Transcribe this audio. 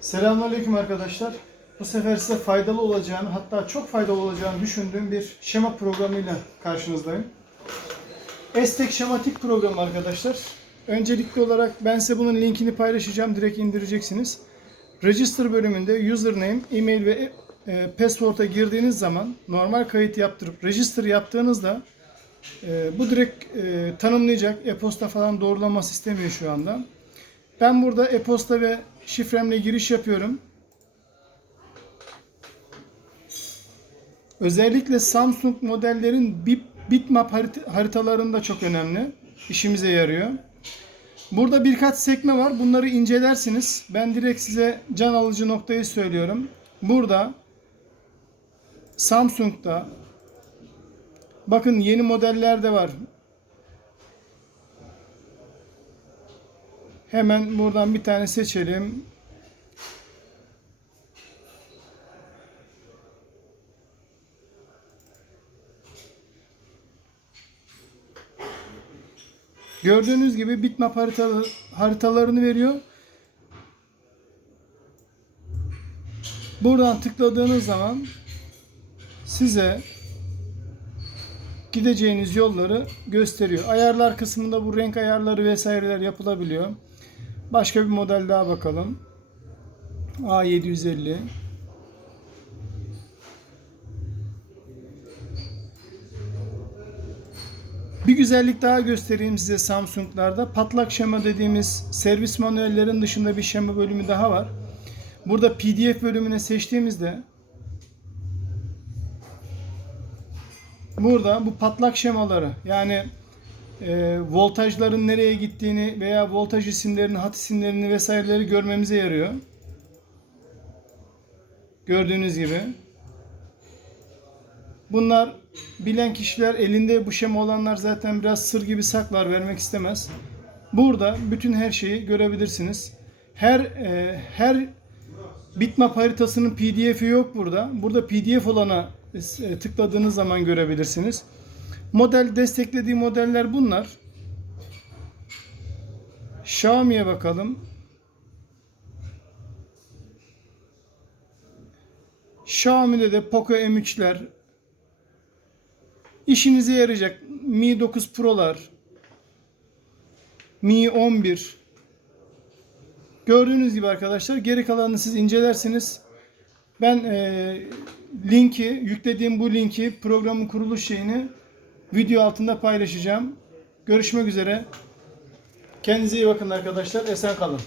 Selamünaleyküm arkadaşlar. Bu sefer size faydalı olacağını hatta çok faydalı olacağını düşündüğüm bir şema programıyla karşınızdayım. Estek şematik program arkadaşlar. Öncelikli olarak ben size bunun linkini paylaşacağım. Direkt indireceksiniz. Register bölümünde username, email ve e, password'a girdiğiniz zaman normal kayıt yaptırıp register yaptığınızda e, bu direkt e, tanımlayacak. E-posta falan doğrulaması istemiyor şu anda. Ben burada e-posta ve şifremle giriş yapıyorum. Özellikle Samsung modellerin bit- bitmap harit- haritalarında çok önemli. İşimize yarıyor. Burada birkaç sekme var. Bunları incelersiniz. Ben direkt size can alıcı noktayı söylüyorum. Burada Samsung'da bakın yeni modeller de var. Hemen buradan bir tane seçelim. Gördüğünüz gibi bitmap harita, haritalarını veriyor. Buradan tıkladığınız zaman size gideceğiniz yolları gösteriyor. Ayarlar kısmında bu renk ayarları vesaireler yapılabiliyor. Başka bir model daha bakalım. A750. Bir güzellik daha göstereyim size Samsung'larda. Patlak şema dediğimiz servis manuellerin dışında bir şema bölümü daha var. Burada PDF bölümüne seçtiğimizde burada bu patlak şemaları yani e, voltajların nereye gittiğini veya voltaj isimlerini, hat isimlerini vesaireleri görmemize yarıyor. Gördüğünüz gibi. Bunlar bilen kişiler elinde bu şema olanlar zaten biraz sır gibi saklar vermek istemez. Burada bütün her şeyi görebilirsiniz. Her e, her bitmap haritasının PDF'i yok burada. Burada PDF olana e, tıkladığınız zaman görebilirsiniz. Model desteklediği modeller bunlar. Xiaomi'ye bakalım. Xiaomi'de de Poco M3'ler işinize yarayacak. Mi 9 Pro'lar, Mi 11 Gördüğünüz gibi arkadaşlar geri kalanını siz incelersiniz. Ben e, linki, yüklediğim bu linki, programın kuruluş şeyini video altında paylaşacağım. Görüşmek üzere. Kendinize iyi bakın arkadaşlar. Esen kalın.